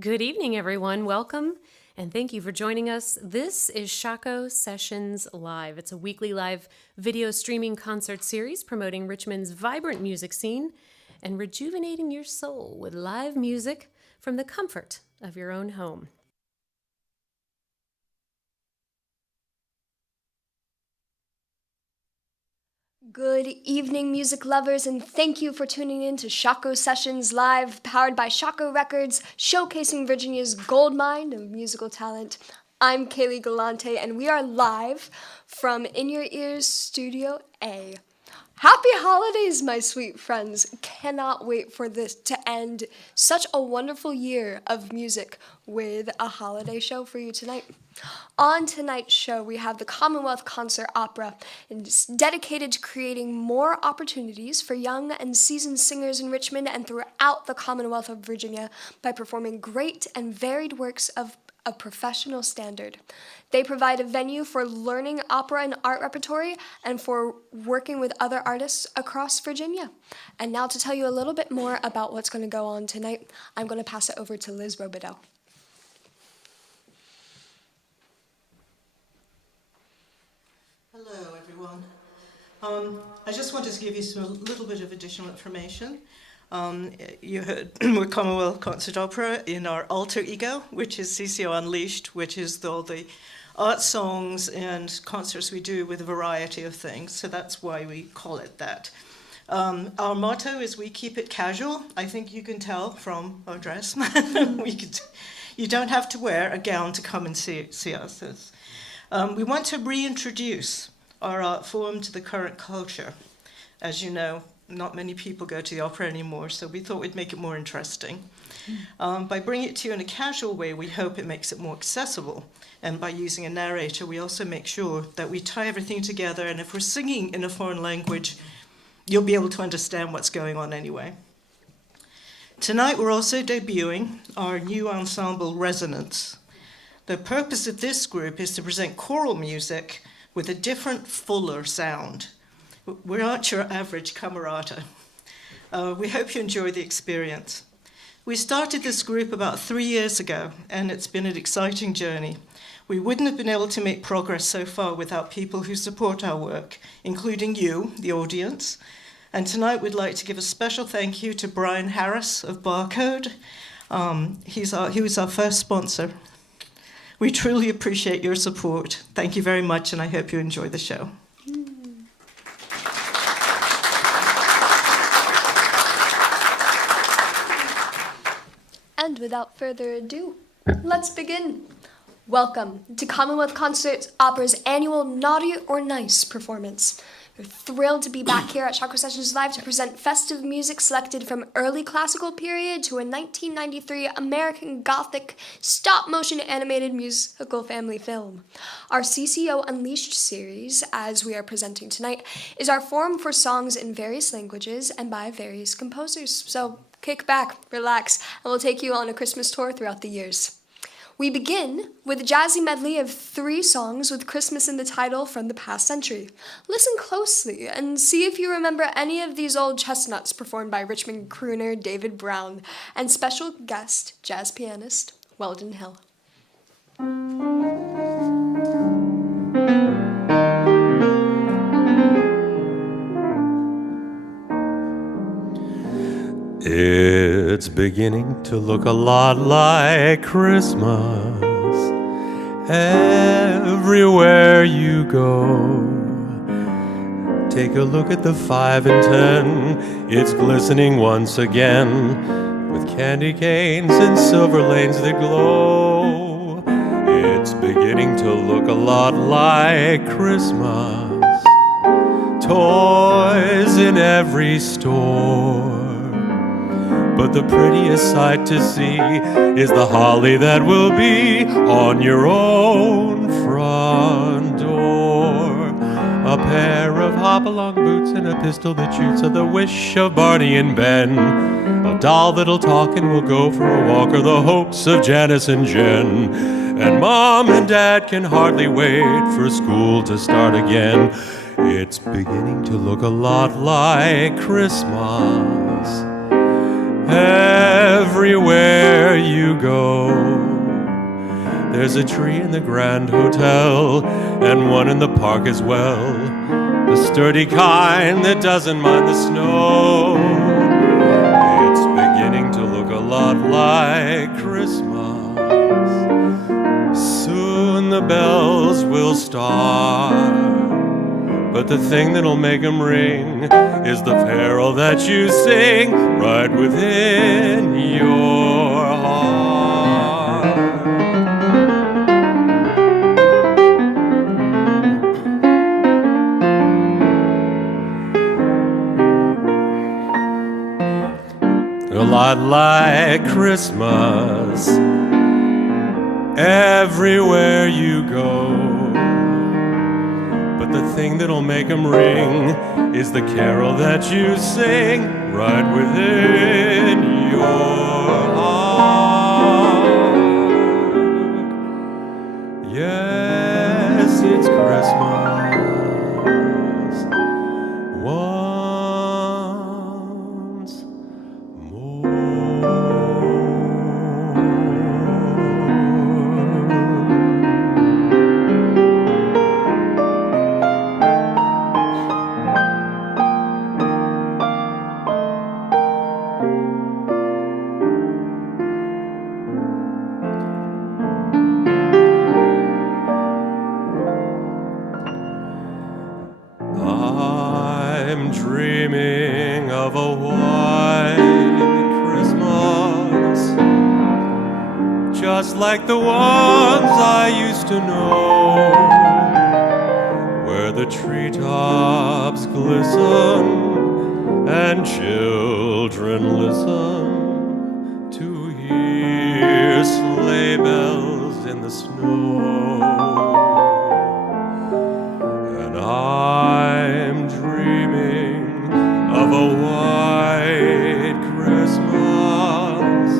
Good evening, everyone. Welcome, and thank you for joining us. This is Shockoe Sessions Live. It's a weekly live video streaming concert series promoting Richmond's vibrant music scene and rejuvenating your soul with live music from the comfort of your own home. Good evening, music lovers, and thank you for tuning in to Shockoe Sessions Live, powered by Shockoe Records, showcasing Virginia's gold mine of musical talent. I'm Kaylee Galante, and we are live from In Your Ears Studio A. Happy holidays, my sweet friends. Cannot wait for this to end such a wonderful year of music with a holiday show for you tonight. On tonight's show, we have the Commonwealth Concert Opera, and it's dedicated to creating more opportunities for young and seasoned singers in Richmond and throughout the Commonwealth of Virginia by performing great and varied works of a professional standard. They provide a venue for learning opera and art repertory and for working with other artists across Virginia. And now to tell you a little bit more about what's going to go on tonight, I'm going to pass it over to Liz Robideau. Hello, everyone. I just wanted to give you a little bit of additional information. You heard we're Commonwealth Concert Opera in our alter ego, which is CCO Unleashed, which is all the art songs and concerts we do with a variety of things. So that's why we call it that. Our motto is we keep it casual. I think you can tell from our dress. You don't have to wear a gown to come and see us. We want to reintroduce our art form to the current culture. As you know, not many people go to the opera anymore, so we thought we'd make it more interesting. By bringing it to you in a casual way, we hope it makes it more accessible. And by using a narrator, we also make sure that we tie everything together, and if we're singing in a foreign language, you'll be able to understand what's going on anyway. Tonight, we're also debuting our new ensemble, Resonance. The purpose of this group is to present choral music with a different, fuller sound. We aren't your average camerata. We hope you enjoy the experience. We started this group about 3 years ago, and it's been an exciting journey. We wouldn't have been able to make progress so far without people who support our work, including you, the audience. And tonight we'd like to give a special thank you to Brian Harris of Barcode. He was our first sponsor. We truly appreciate your support. Thank you very much, and I hope you enjoy the show. And without further ado, let's begin. Welcome to Commonwealth Concert Opera's annual Naughty or Nice performance. We're thrilled to be back here at Shockoe Sessions Live to present festive music selected from early classical period to a 1993 American Gothic stop-motion animated musical family film. Our CCO Unleashed series, as we are presenting tonight, is our forum for songs in various languages and by various composers. So kick back, relax, and we'll take you on a Christmas tour throughout the years. We begin with a jazzy medley of 3 songs with Christmas in the title from the past century. Listen closely and see if you remember any of these old chestnuts performed by Richmond crooner David Brown and special guest jazz pianist Weldon Hill. It's beginning to look a lot like Christmas everywhere you go. Take a look at the 5 and 10, it's glistening once again with candy canes and silver lanes that glow. It's beginning to look a lot like Christmas, toys in every store. But the prettiest sight to see is the holly that will be on your own front door. A pair of hop-along boots and a pistol that shoots are the wish of Barney and Ben. A doll that'll talk and will go for a walk are the hopes of Janice and Jen. And Mom and Dad can hardly wait for school to start again. It's beginning to look a lot like Christmas everywhere you go. There's a tree in the Grand Hotel, and one in the park as well, the sturdy kind that doesn't mind the snow. It's beginning to look a lot like Christmas. Soon the bells will start, but the thing that'll make them ring is the carol that you sing right within your heart. A lot like Christmas, everywhere you go. But the thing that'll make them ring is the carol that you sing right within your heart. Yes, it's Christmas once more. I'm dreaming of a white Christmas, just like the ones I used to know, where the treetops glisten and children listen to hear sleigh bells in the snow. And I'm dreaming of a white Christmas,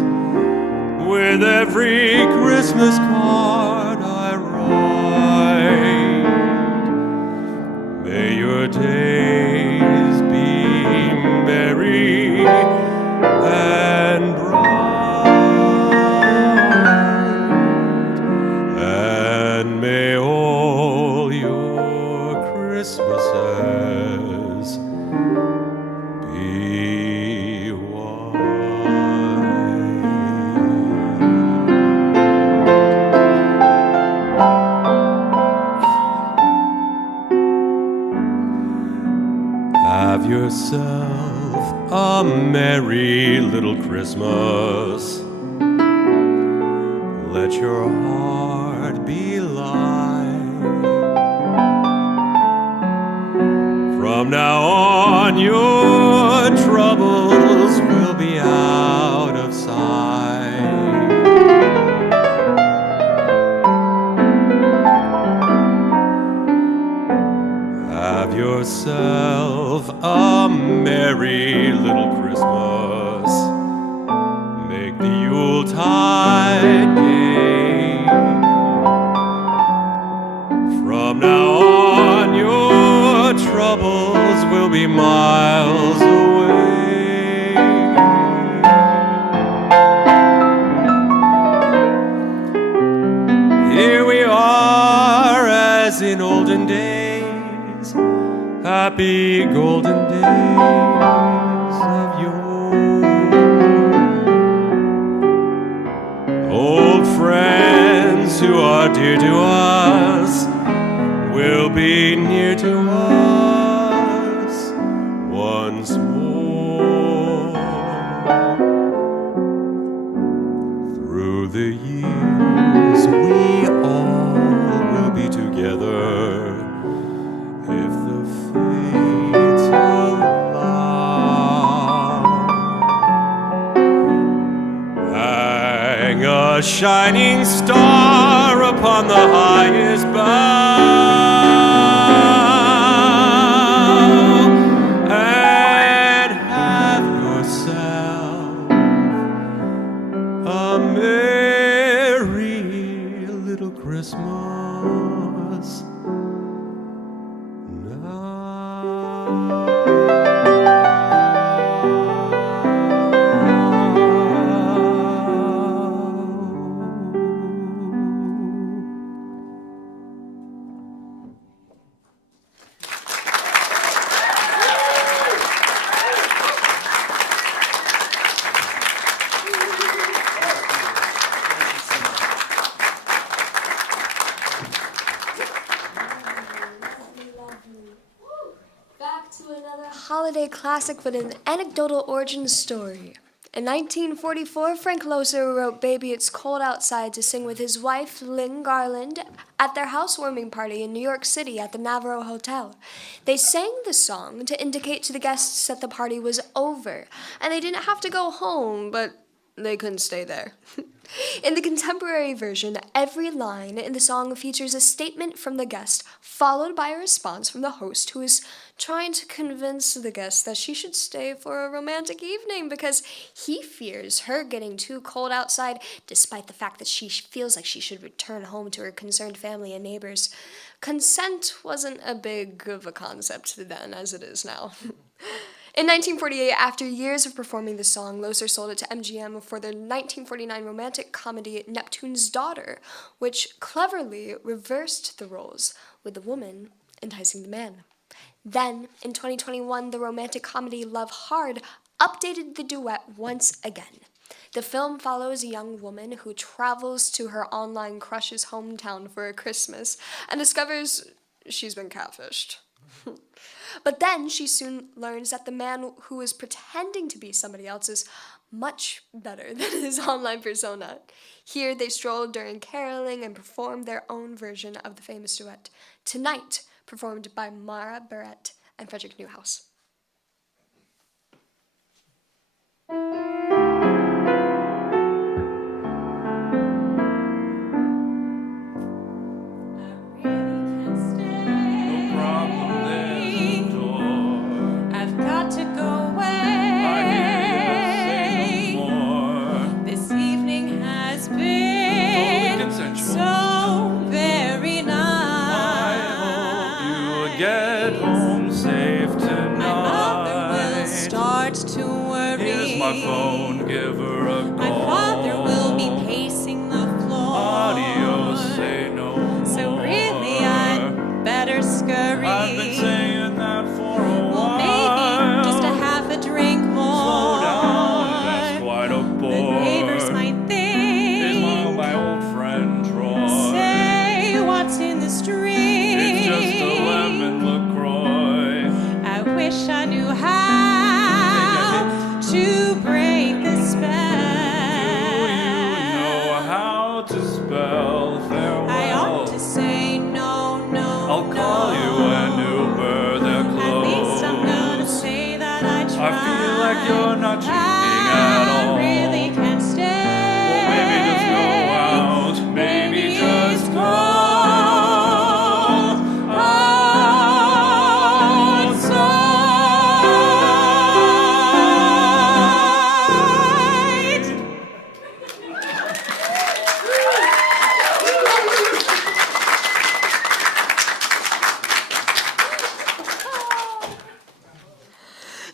with every Christmas card I write. May your days be merry and bright, and may all your Christmases be white. Have yourself a merry little Christmas. Let your heart be light. From now on, your troubles will be out of sight. Have yourself a merry little Christmas. Make the Yuletide gay. From now on, your troubles will be miles away. Here we are as in olden days, happy golden days of yore. Old friends who are dear to us will be near to us once more. Through the years we all will be together, if the fates allow. Hang a shining star upon the highest bough, and have yourself a merry little Christmas now. holiday classic with an anecdotal origin story. In 1944, Frank Loesser wrote Baby It's Cold Outside to sing with his wife, Lynn Garland, at their housewarming party in New York City at the Navarro Hotel. They sang the song to indicate to the guests that the party was over, and they didn't have to go home, but they couldn't stay there. In the contemporary version, every line in the song features a statement from the guest, followed by a response from the host who is trying to convince the guest that she should stay for a romantic evening because he fears her getting too cold outside, despite the fact that she feels like she should return home to her concerned family and neighbors. Consent wasn't as big of a concept then as it is now. In 1948, after years of performing the song, Loesser sold it to MGM for their 1949 romantic comedy Neptune's Daughter, which cleverly reversed the roles, with the woman enticing the man. Then, in 2021, the romantic comedy Love Hard updated the duet once again. The film follows a young woman who travels to her online crush's hometown for a Christmas and discovers she's been catfished. But then she soon learns that the man who is pretending to be somebody else is much better than his online persona. Here they stroll during caroling and perform their own version of the famous duet, Tonight, performed by Barrett and Fredrick Newhouse. My phone, give her a call. My father will be pacing the floor. Adios, say no more. So really I'd better scurry. I've been saying that for a while. Well, maybe just a half a drink more. Slow down, that's quite a bore. The neighbors might think Is my old friend Troy. Say what's in the street. It's just a lemon LaCroix. I wish I knew how to break the spell. Do you know how to spell farewell? I ought to say no, no, I'll call you an Uber, they're close. At least I'm gonna say that I tried. I feel like you're not cheating at all. I really can't stay. Well, maybe just go out. Maybe just go.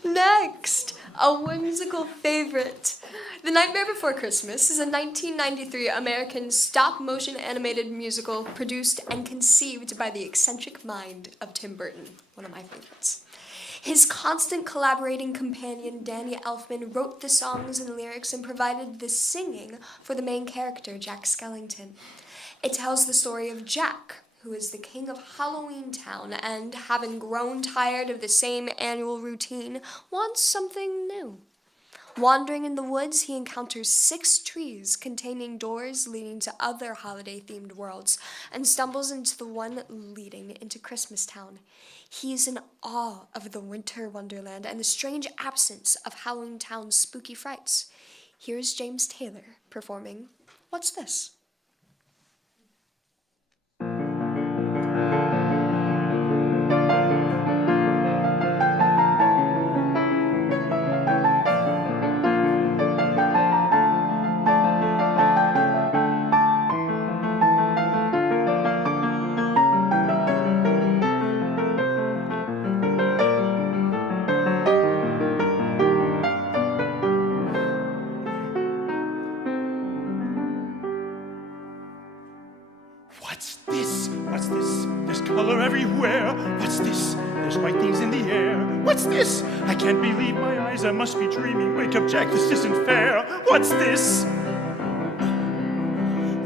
Next, a whimsical favorite. The Nightmare Before Christmas is a 1993 American stop-motion animated musical produced and conceived by the eccentric mind of Tim Burton, one of my favorites. His constant collaborating companion, Danny Elfman, wrote the songs and lyrics and provided the singing for the main character, Jack Skellington. It tells the story of Jack, who is the king of Halloween Town and, having grown tired of the same annual routine, wants something new. Wandering in the woods, he encounters 6 trees containing doors leading to other holiday-themed worlds and stumbles into the one leading into Christmas Town. He is in awe of the winter wonderland and the strange absence of Halloween Town's spooky frights. Here's James Taylor performing What's This? What's this? What's this? There's color everywhere. What's this? There's white things in the air. What's this? I can't believe my eyes. I must be dreaming. Wake up, Jack. This isn't fair. What's this?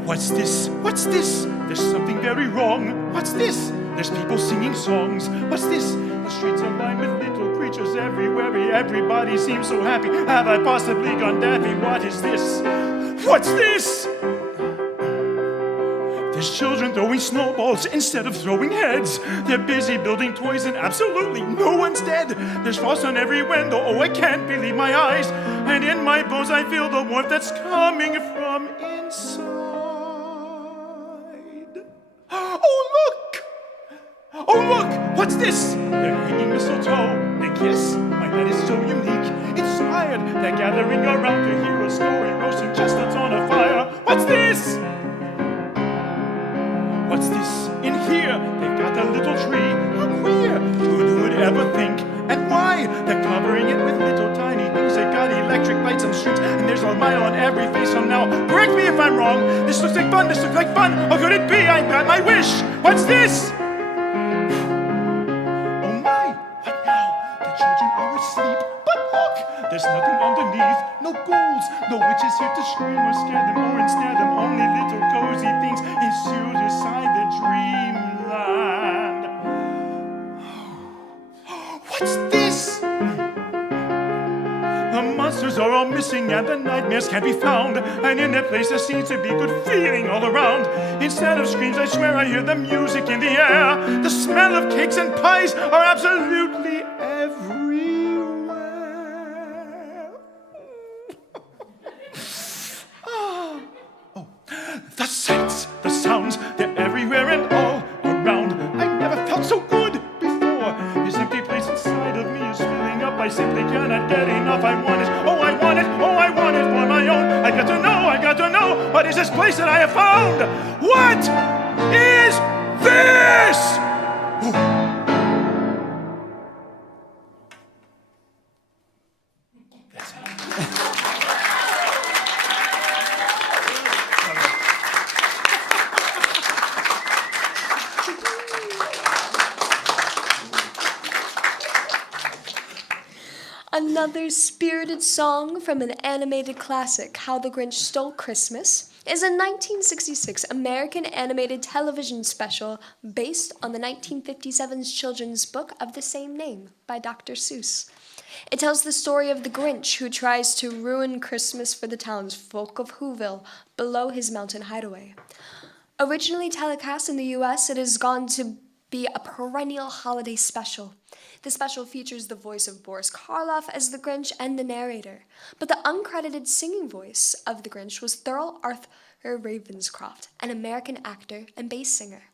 What's this? What's this? There's something very wrong. What's this? There's people singing songs. What's this? The streets are lined with little creatures everywhere. Everybody seems so happy. Have I possibly gone daffy? What is this? What's this? There's children throwing snowballs instead of throwing heads. They're busy building toys and absolutely no one's dead. There's frost on every window. Oh, I can't believe my eyes. And in my bones I feel the warmth that's coming from inside. Oh, look! Oh, look! What's this? They're hanging mistletoe. They kiss? My night is so unique. Inspired. They're gathering around to hear a story, roasting chestnuts on a fire. What's this? What's this in here? They've got a little tree. How queer! Who would ever think? And why? They're covering it with little tiny things. They've got electric lights on streets, and there's a smile on every face. So now, correct me if I'm wrong. This looks like fun. This looks like fun. Or could it be? I got my wish. What's this? Oh my! What now? The children are asleep. But look! There's nothing underneath. No ghouls. No witches here to scream or scare them or ensnare them. Only little cozy things ensued inside the dreamland. What's this? The monsters are all missing and the nightmares can't be found. And in their place there seems to be good feeling all around. Instead of screams, I swear I hear the music in the air. The smell of cakes and pies are absolutely everywhere. Oh, the sights, the sounds, they're everywhere and all around. I've never felt so good before. This empty place inside of me is filling up. I simply cannot get enough. I want it, oh I want it, oh I want it for my own. I got to know, what is this place that I have found? What is this? Ooh. That's it. Another spirited song from an animated classic, How the Grinch Stole Christmas, is a 1966 American animated television special based on the 1957 children's book of the same name by Dr. Seuss. It tells the story of the Grinch who tries to ruin Christmas for the townsfolk of Whoville below his mountain hideaway. Originally telecast in the U.S., it has gone to be a perennial holiday special. The special features the voice of Boris Karloff as the Grinch and the narrator, but the uncredited singing voice of the Grinch was Thurl Arthur Ravenscroft, an American actor and bass singer.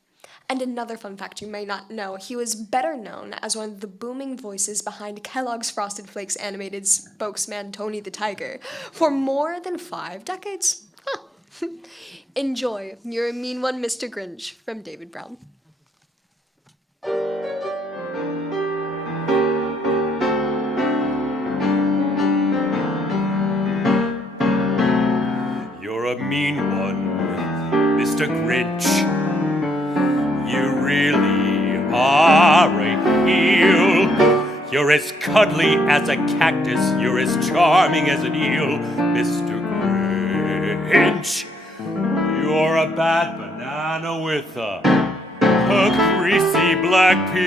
And another fun fact you may not know, he was better known as one of the booming voices behind Kellogg's Frosted Flakes animated spokesman Tony the Tiger for more than 5 decades. Huh. Enjoy, You're a Mean One, Mr. Grinch, from David Brown. You're a mean one, Mr. Grinch. You really are a heel. You're as cuddly as a cactus. You're as charming as an eel, Mr. Grinch. You're a bad banana with a greasy black peel.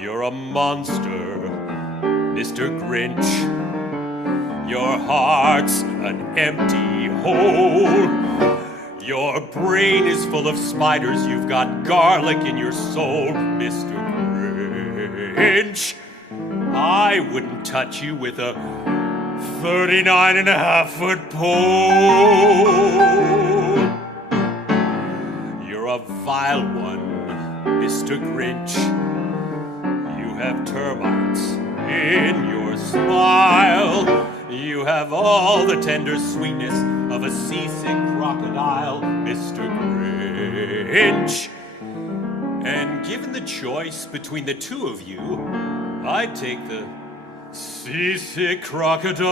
You're a monster, Mr. Grinch. Your heart's an empty hole. Your brain is full of spiders. You've got garlic in your soul, Mr. Grinch. I wouldn't touch you with a 39.5-foot pole. You're a vile one, Mr. Grinch. You have termites in your smile. You have all the tender sweetness of a seasick crocodile, Mr. Grinch. And given the choice between the two of you, I'd take the seasick crocodile.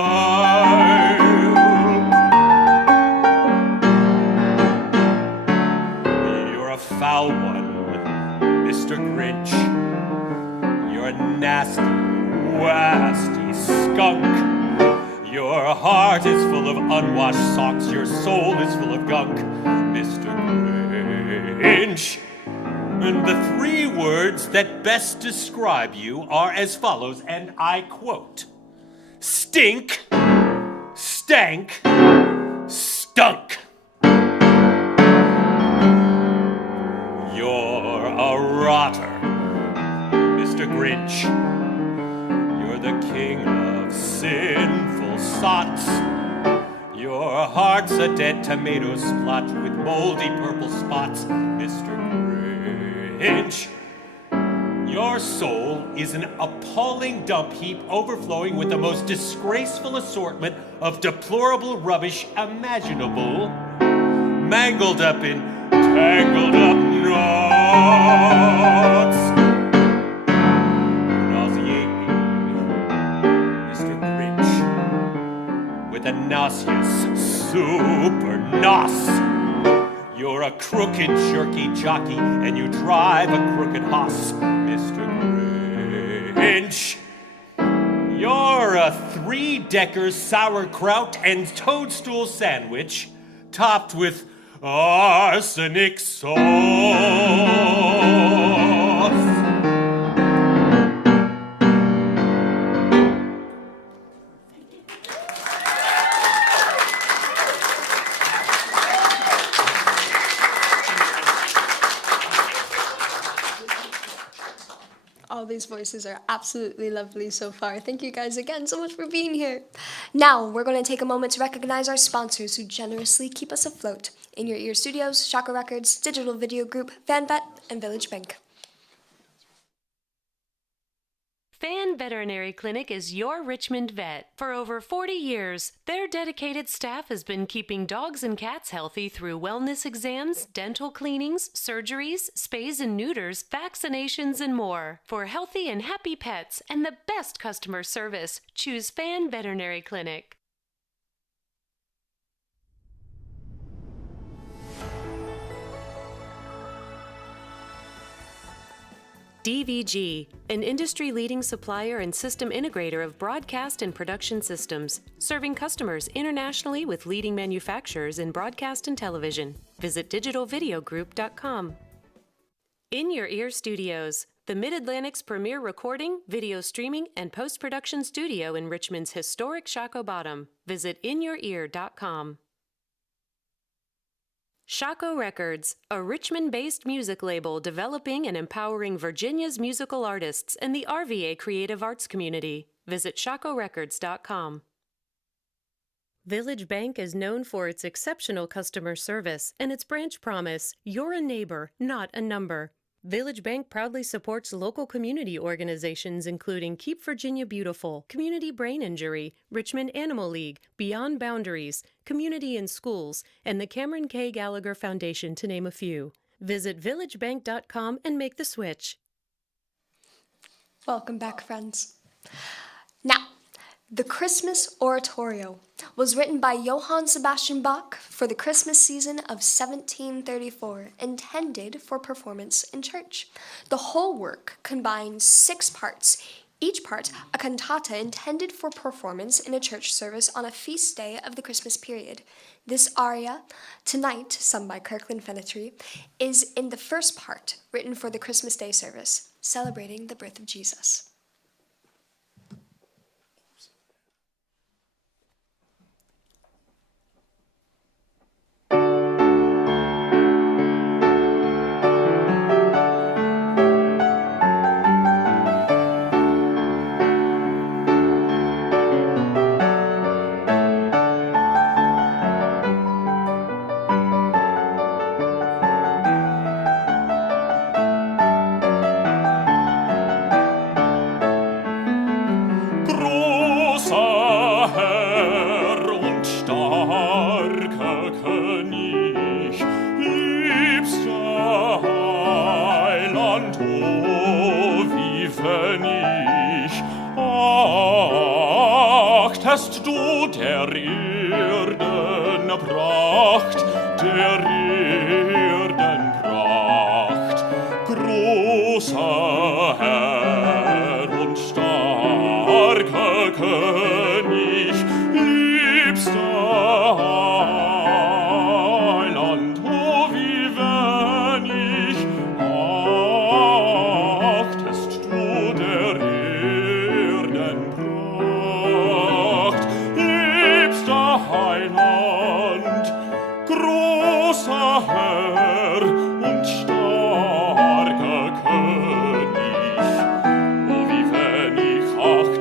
You're a foul one, Mr. Grinch. You're a nasty, wasty skunk. Your heart is full of unwashed socks, your soul is full of gunk, Mr. Grinch. And the three words that best describe you are as follows, and I quote: stink, stank, stunk. You're a rotter, Mr. Grinch. You're the king of sinful sots. Your heart's a dead tomato splotch with moldy purple spots, Mr. Grinch. Your soul is an appalling dump heap overflowing with the most disgraceful assortment of deplorable rubbish imaginable, mangled up in tangled up knots. Nauseate me, Mr. Grinch, with a nauseous super nos. You're a crooked jerky jockey, and you drive a crooked hoss, Mr. Grinch. You're a three-decker sauerkraut and toadstool sandwich, topped with arsenic sauce. All these voices are absolutely lovely so far. Thank you guys again so much for being here. Now, we're going to take a moment to recognize our sponsors who generously keep us afloat. In Your Ear Studios, Shockoe Records, Digital Video Group, FanVet, and Village Bank. Fan Veterinary Clinic is your Richmond vet. For over 40 years, their dedicated staff has been keeping dogs and cats healthy through wellness exams, dental cleanings, surgeries, spays and neuters, vaccinations, and more. For healthy and happy pets and the best customer service, choose Fan Veterinary Clinic. DVG, an industry-leading supplier and system integrator of broadcast and production systems, serving customers internationally with leading manufacturers in broadcast and television. Visit digitalvideogroup.com. In Your Ear Studios, the Mid-Atlantic's premier recording, video streaming, and post-production studio in Richmond's historic Shockoe Bottom. Visit inyourear.com. Shockoe Records, a Richmond-based music label developing and empowering Virginia's musical artists and the RVA creative arts community. Visit shockoerecords.com. Village Bank is known for its exceptional customer service and its branch promise, "You're a neighbor, not a number." Village Bank proudly supports local community organizations including Keep Virginia Beautiful, Community Brain Injury, Richmond Animal League, Beyond Boundaries, Community in Schools, and the Cameron K. Gallagher Foundation, to name a few. Visit villagebank.com and make the switch. Welcome back, friends. Now, the Christmas Oratorio was written by Johann Sebastian Bach for the Christmas season of 1734, intended for performance in church. The whole work combines 6 parts, each part a cantata intended for performance in a church service on a feast day of the Christmas period. This aria, Tonight, sung by Kirkland Fenerty, is in the first part, written for the Christmas Day service, celebrating the birth of Jesus. Herr und starker König, liebster Heiland, oh, wie wenn ich achtest du der Erden Pracht, der Erden Pracht, großer Herr und starker König,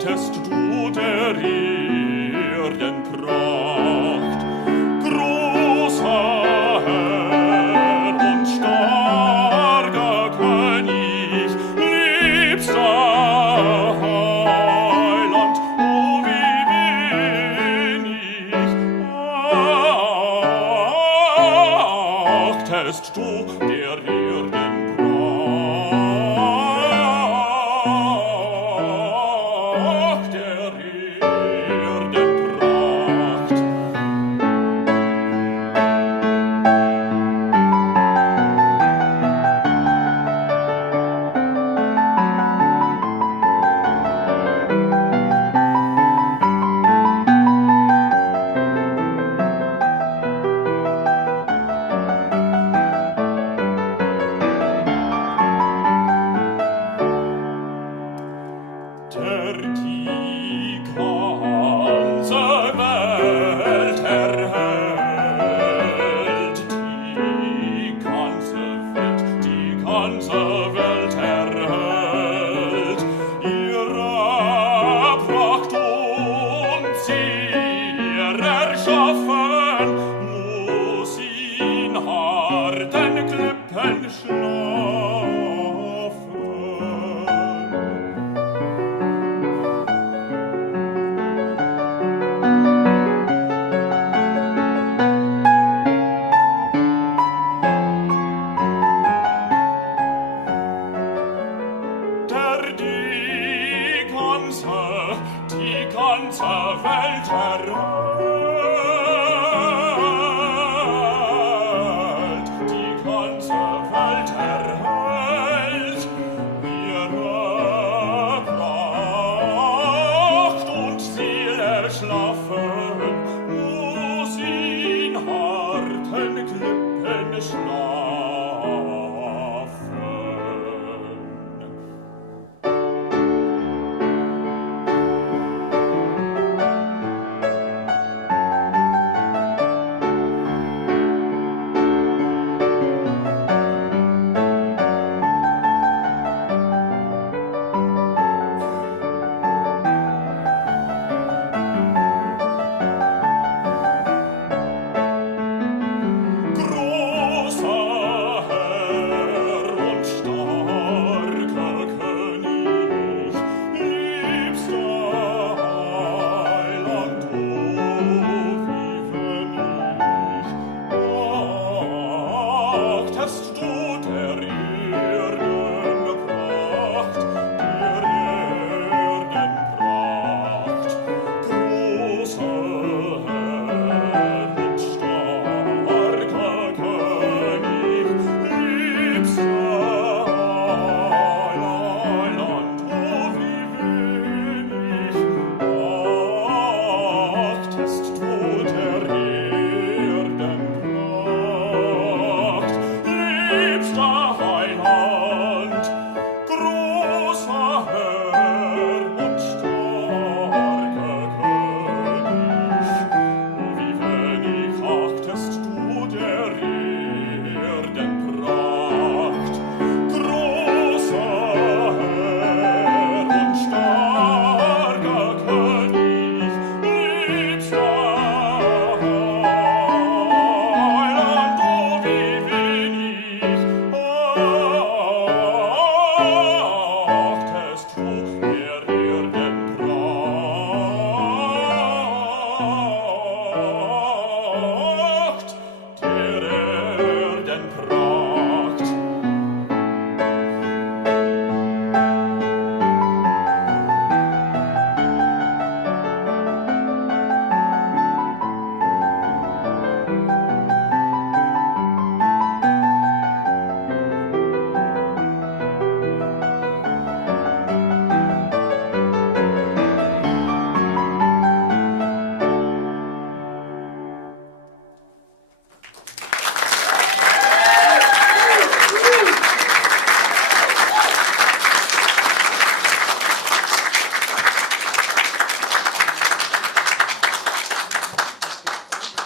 achtest du der Erdenpracht, großer Herr und starker König, liebster Heiland, oh wie wenig achtest du der Erdenpracht, der Erdenpracht. Der die ganze Welt erhält, die ganze Welt erhält, ihre Pracht und Zier erschaffen, muss in harten Klippen schlafen. Der die ganze Welt erhält, die ganze Welt erhält, ihre Pracht und Ziel erschlaffen, muss in harten Klippen schlafen. Großer Herr und starker König, liebster Heiland, oh wie wenig achtest du der Erdenpracht, der Erdenpracht. Großer Herr und starker König, liebster Heiland, oh wie wenig achtest du der Erdenpracht, liebster Heiland, großer Herr und starker König, wie wenig achtest du der Erdenpracht, großer Herr und starker König, liebster Heiland, oh wie wenig achtest du der Erdenpracht, der Erdenpracht.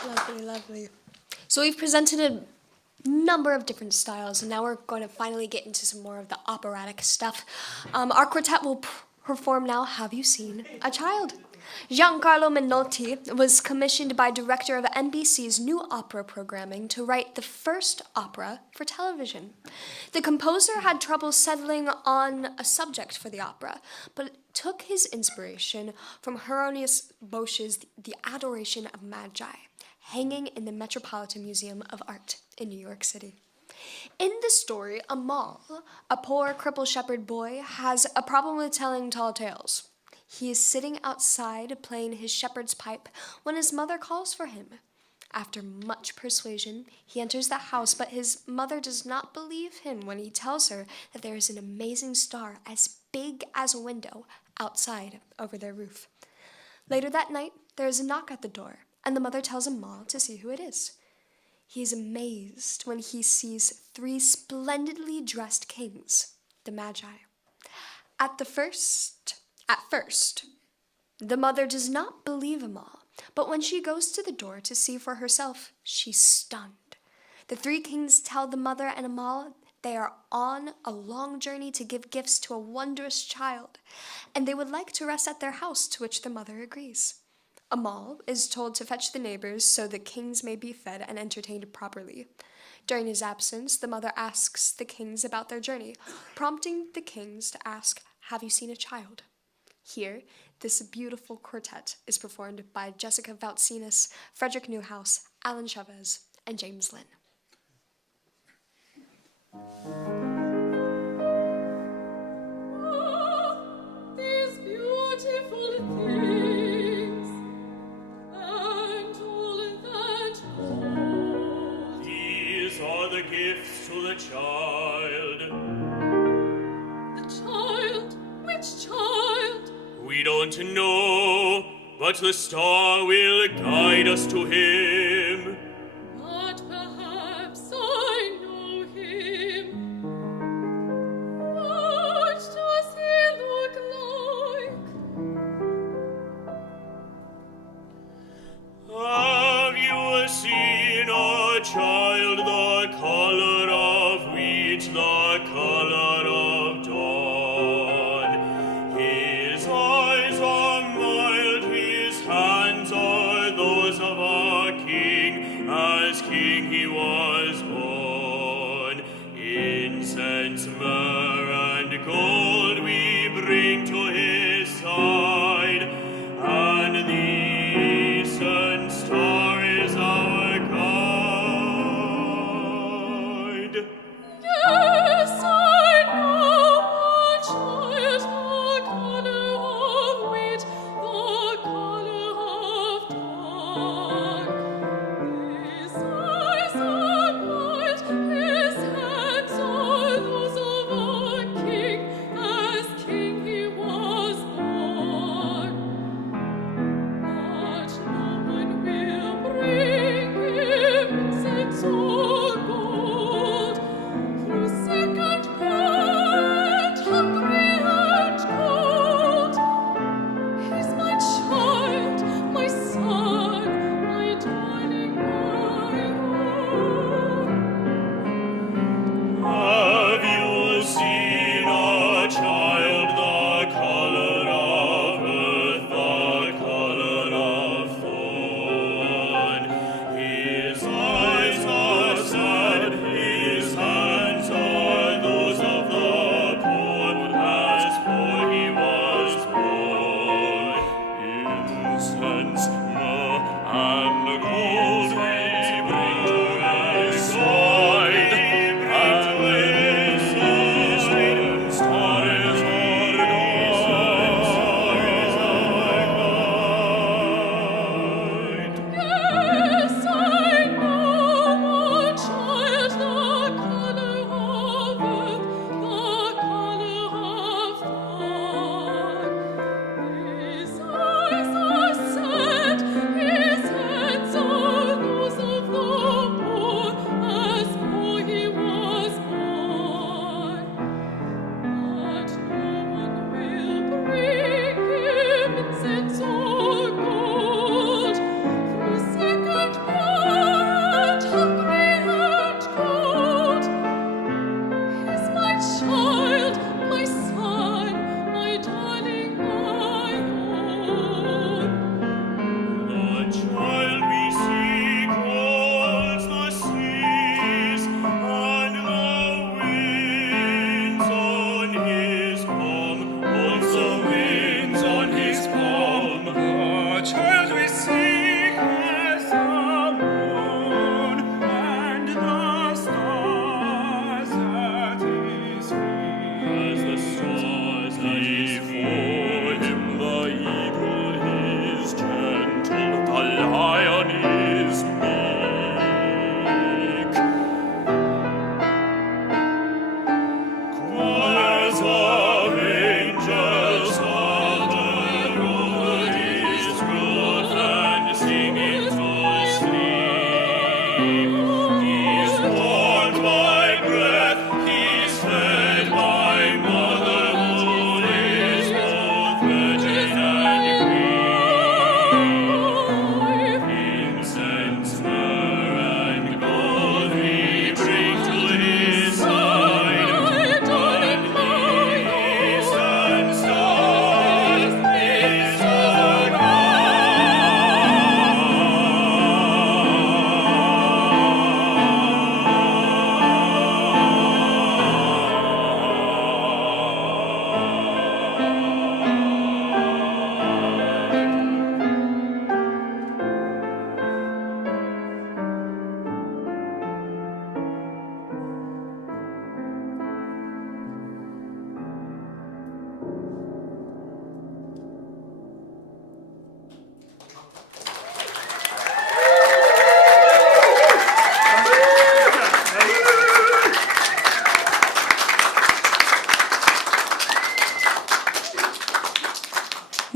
Lovely, lovely. So we've presented a number of different styles, and now we're going to finally get into some more of the operatic stuff. Our quartet will Perform now Have You Seen a Child? Giancarlo Menotti was commissioned by director of NBC's new opera programming to write the first opera for television. The composer had trouble settling on a subject for the opera, but took his inspiration from Hieronymus Bosch's The Adoration of Magi, hanging in the Metropolitan Museum of Art in New York City. In the story, Amal, a poor crippled shepherd boy, has a problem with telling tall tales. He is sitting outside playing his shepherd's pipe when his mother calls for him. After much persuasion, he enters the house, but his mother does not believe him when he tells her that there is an amazing star as big as a window outside over their roof. Later that night, there is a knock at the door, and the mother tells Amal to see who it is. He is amazed when he sees 3 splendidly dressed kings, the Magi. At first, the mother does not believe Amal, but when she goes to the door to see for herself, she's stunned. The 3 kings tell the mother and Amal they are on a long journey to give gifts to a wondrous child, and they would like to rest at their house, to which the mother agrees. Amal is told to fetch the neighbors so the kings may be fed and entertained properly. During his absence, the mother asks the kings about their journey, prompting the kings to ask, "Have you seen a child?" Here, this beautiful quartet is performed by Jessica Voutsinas, Fredrick Newhouse, Alan Chavez, and James Lynn. These beautiful things, and all that gold. These are the gifts to the child. The child? Which child? We don't know, but the star will guide us to him. But perhaps I know him. What does he look like? Have you seen a child the color of wheat, the color of dawn? His eyes are mild, his hands are those of a king, as king he was born. Incense, myrrh, and gold we bring to his side, and the eastern star is our guide. Yes, I know a child, the color of wheat, the color of dawn. His eyes are bright, his hands are those of a king, as king he was born. But no one will bring him incense or gold. Through sick and cold, hungry and cold. He's my child, my son, my darling, my own. Have you seen a child the color of earth, the color of thorn? His eyes are sad, his hands are those of the poor, as poor he was born. Incense, myrrh, and gold we bring to his side, and the eastern star is our guide. Yes, I know a child, the color of earth, the color of dawn. His eyes are sad,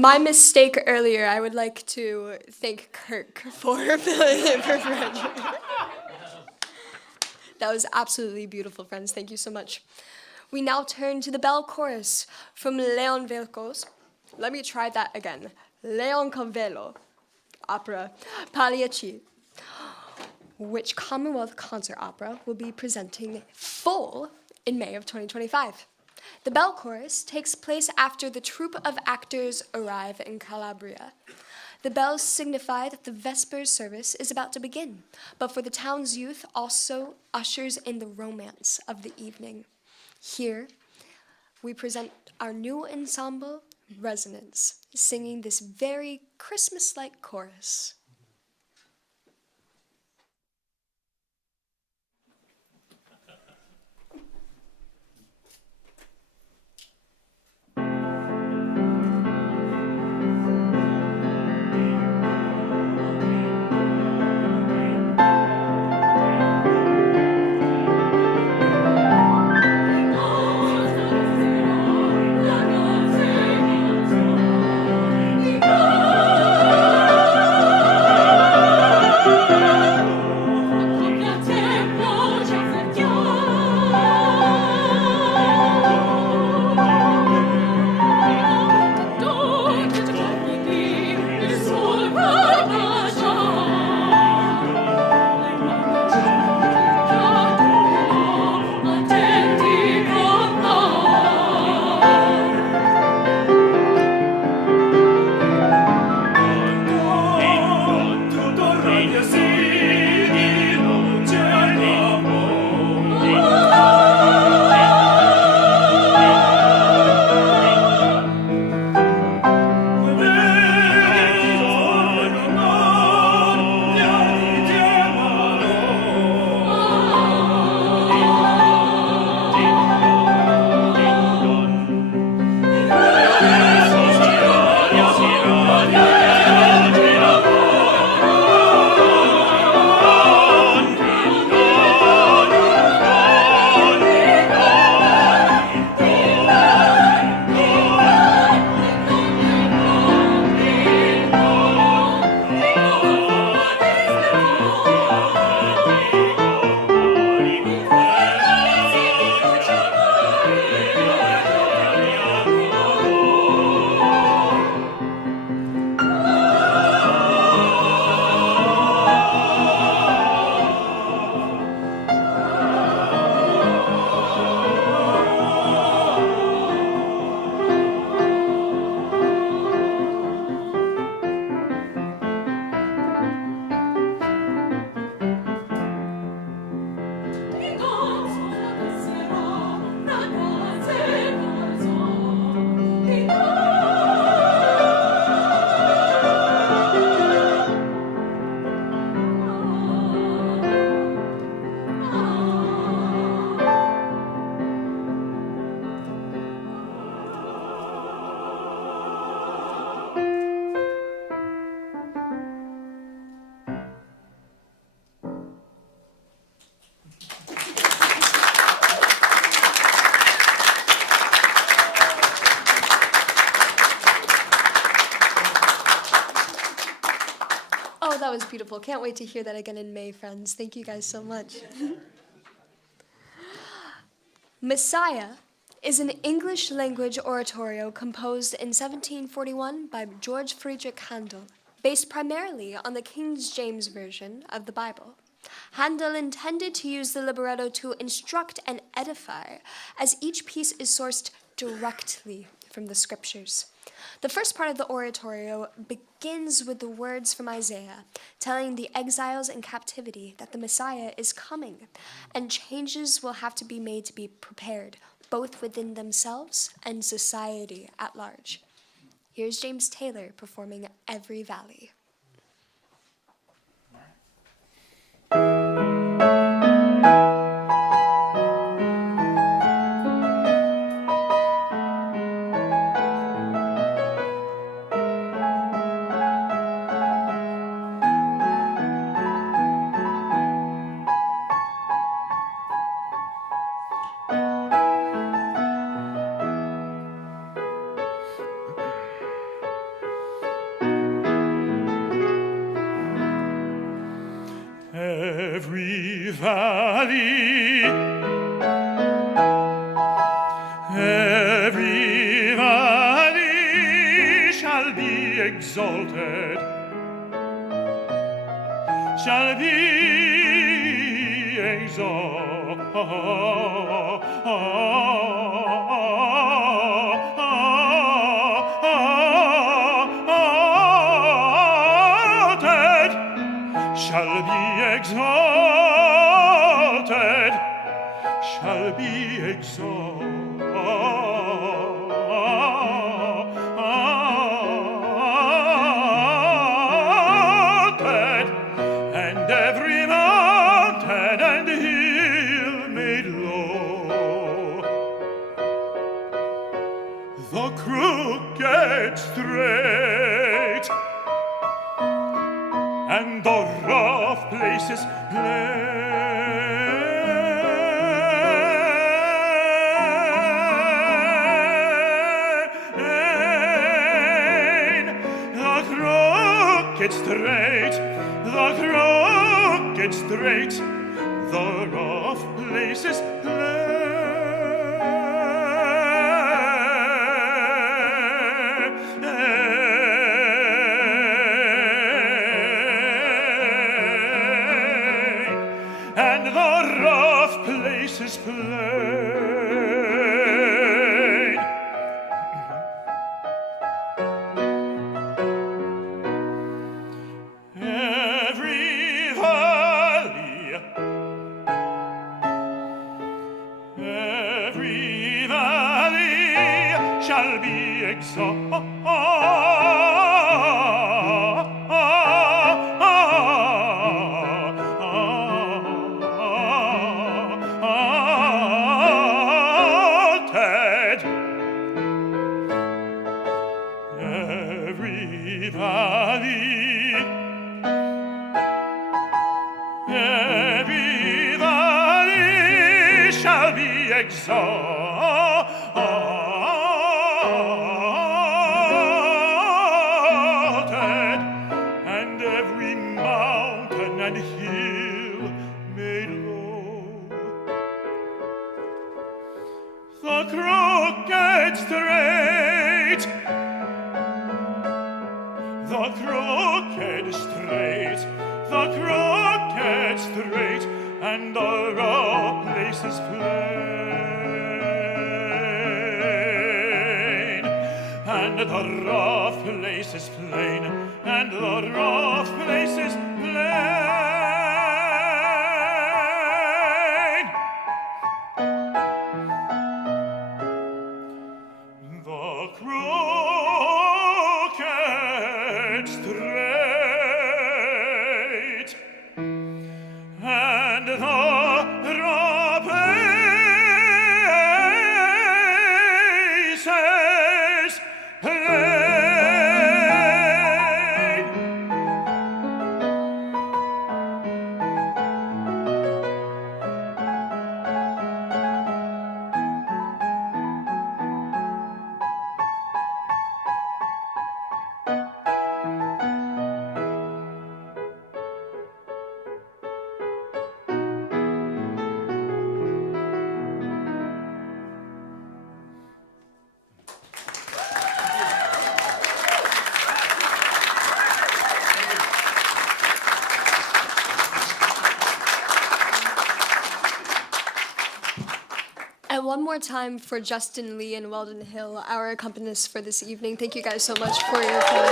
My mistake earlier, I would like to thank Kirk for filling in for Fredrick. That was absolutely beautiful, friends. Thank you so much. We now turn to the bell chorus from Leon Velko's. Let me try that again. Leon Convello opera Pagliacci, which Commonwealth Concert Opera will be presenting full in May of 2025. The bell chorus takes place after the troupe of actors arrive in Calabria. The bells signify that the Vespers service is about to begin, but for the town's youth also ushers in the romance of the evening. Here, we present our new ensemble, Resonance, singing this very Christmas-like chorus. Oh, that was beautiful. Can't wait to hear that again in May, friends. Thank you guys so much. Messiah is an English language oratorio composed in 1741 by George Friedrich Handel, based primarily on the King James Version of the Bible. Handel intended to use the libretto to instruct and edify, as each piece is sourced directly from the scriptures. The first part of the oratorio begins with the words from Isaiah, telling the exiles in captivity that the Messiah is coming, and changes will have to be made to be prepared, both within themselves and society at large. Here's James Taylor performing Every Valley. valley, every valley shall be exalted, shall be exalted, shall be exalted, shall be exalted, and every mountain and hill made low, the crooked straight, and the rough places plain, the crooked straight, the crooked straight, the rough places and the rough places plain. Every valley, every valley shall be exalted, every valley, every valley shall be exalted, and every mountain and hill made low, the crooked straight, the crooked straight, the crooked straight, and the rough places plain, and the rough places plain, and the rough places plain. The crooked straight, and the rough places plain. And one more time for Justin Lee and Weldon Hill, our accompanists for this evening. Thank you guys so much for your time.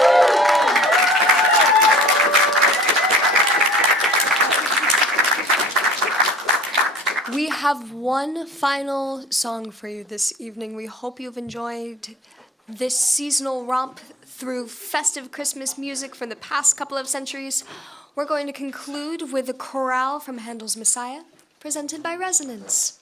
We have one final song for you this evening. We hope you've enjoyed this seasonal romp through festive Christmas music for the past couple of centuries. We're going to conclude with a chorale from Handel's Messiah, presented by Resonance.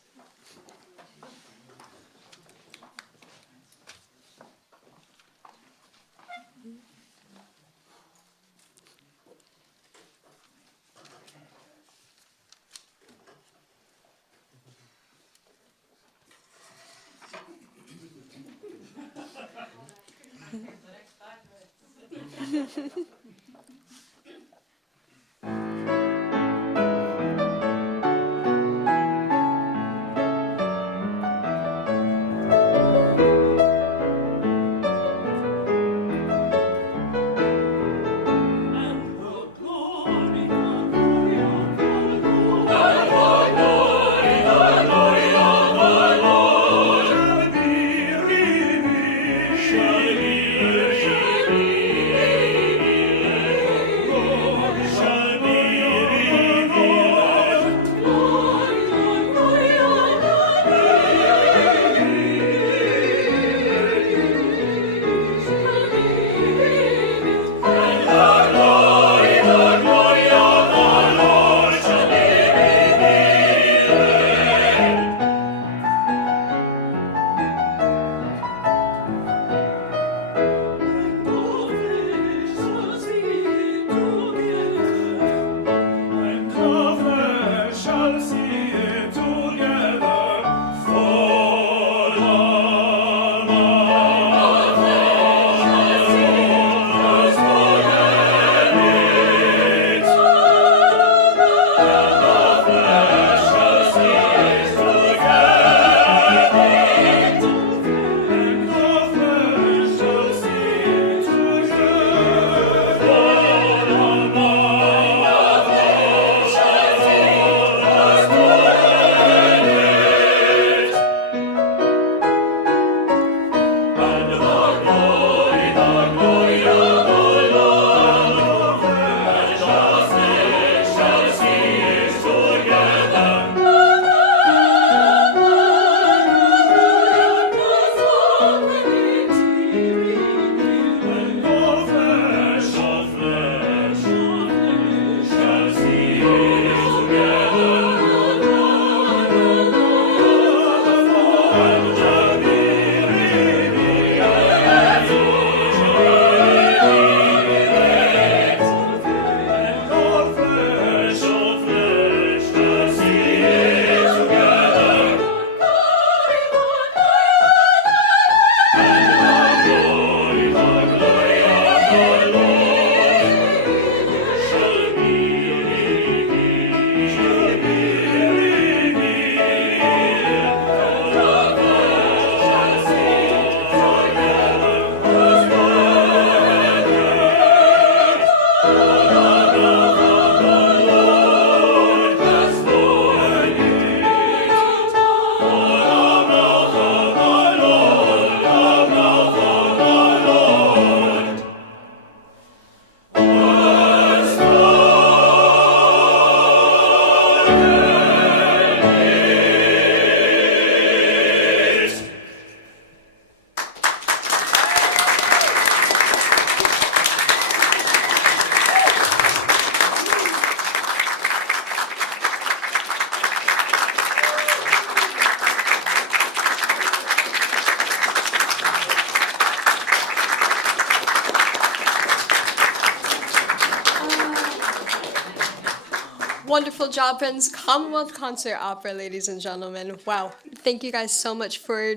Wonderful job, friends. Commonwealth Concert Opera, ladies and gentlemen. Wow. Thank you guys so much for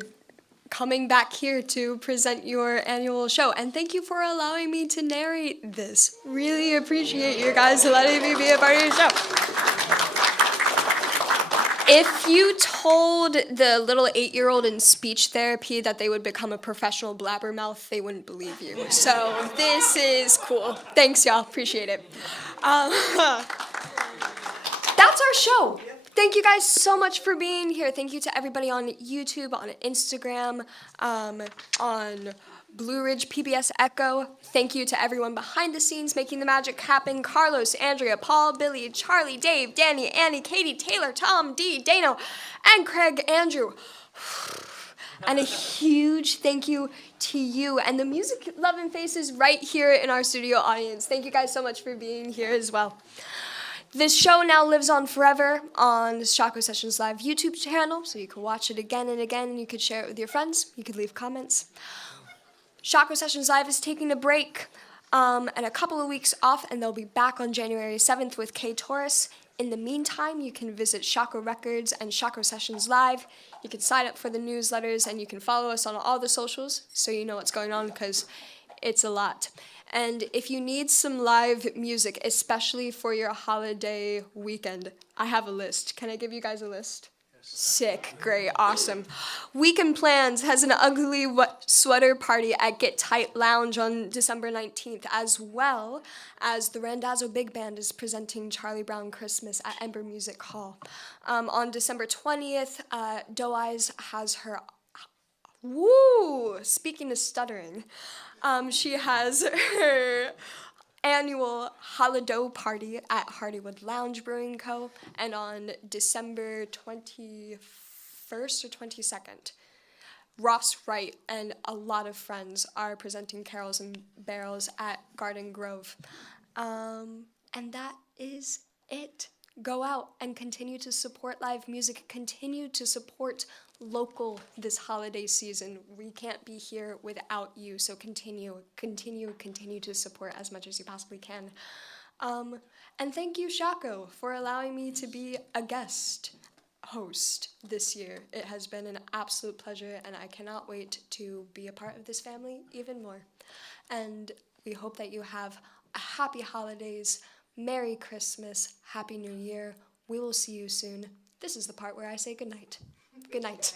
coming back here to present your annual show. And thank you for allowing me to narrate this. Really appreciate you guys letting me be a part of your show. If you told the little 8-year-old in speech therapy that they would become a professional blabbermouth, they wouldn't believe you. So this is cool. Thanks, y'all. Appreciate it. That's our show. Thank you guys so much for being here. Thank you to everybody on YouTube, on Instagram, on Blue Ridge PBS Echo. Thank you to everyone behind the scenes making the magic happen. Carlos, Andrea, Paul, Billy, Charlie, Dave, Danny, Annie, Katie, Taylor, Tom, Dee, Dano, and Craig, Andrew. And a huge thank you to you and the music-loving faces right here in our studio audience. Thank you guys so much for being here as well. This show now lives on forever on the Shockoe Sessions Live YouTube channel, so you can watch it again and again, and you could share it with your friends. You could leave comments. Shockoe Sessions Live is taking a break and a couple of weeks off, and they'll be back on January 7th with K Taurus. In the meantime, you can visit Shockoe Records and Shockoe Sessions Live. You can sign up for the newsletters, and you can follow us on all the socials so you know what's going on, because it's a lot. And if you need some live music, especially for your holiday weekend, I have a list. Can I give you guys a list? Sick, great, awesome. Weekend Plans has an ugly sweater party at Get Tight Lounge on December 19th, as well as the Randazzo Big Band is presenting Charlie Brown Christmas at Ember Music Hall. On December 20th, Doe Eyes has her, speaking of stuttering, she has her annual Holiday party at Hardywood Lounge Brewing Co. And on December 21st or 22nd, Ross Wright and a lot of friends are presenting Carols and Barrels at Garden Grove. And that is it. Go out and continue to support live music. Continue to support local this holiday season. We can't be here without you, so continue to support as much as you possibly can. And thank you, Shockoe, for allowing me to be a guest host this year. It has been an absolute pleasure, and I cannot wait to be a part of this family even more. And we hope that you have a happy holidays, Merry Christmas, Happy New Year. We will see you soon. This is the part where I say goodnight. Good night.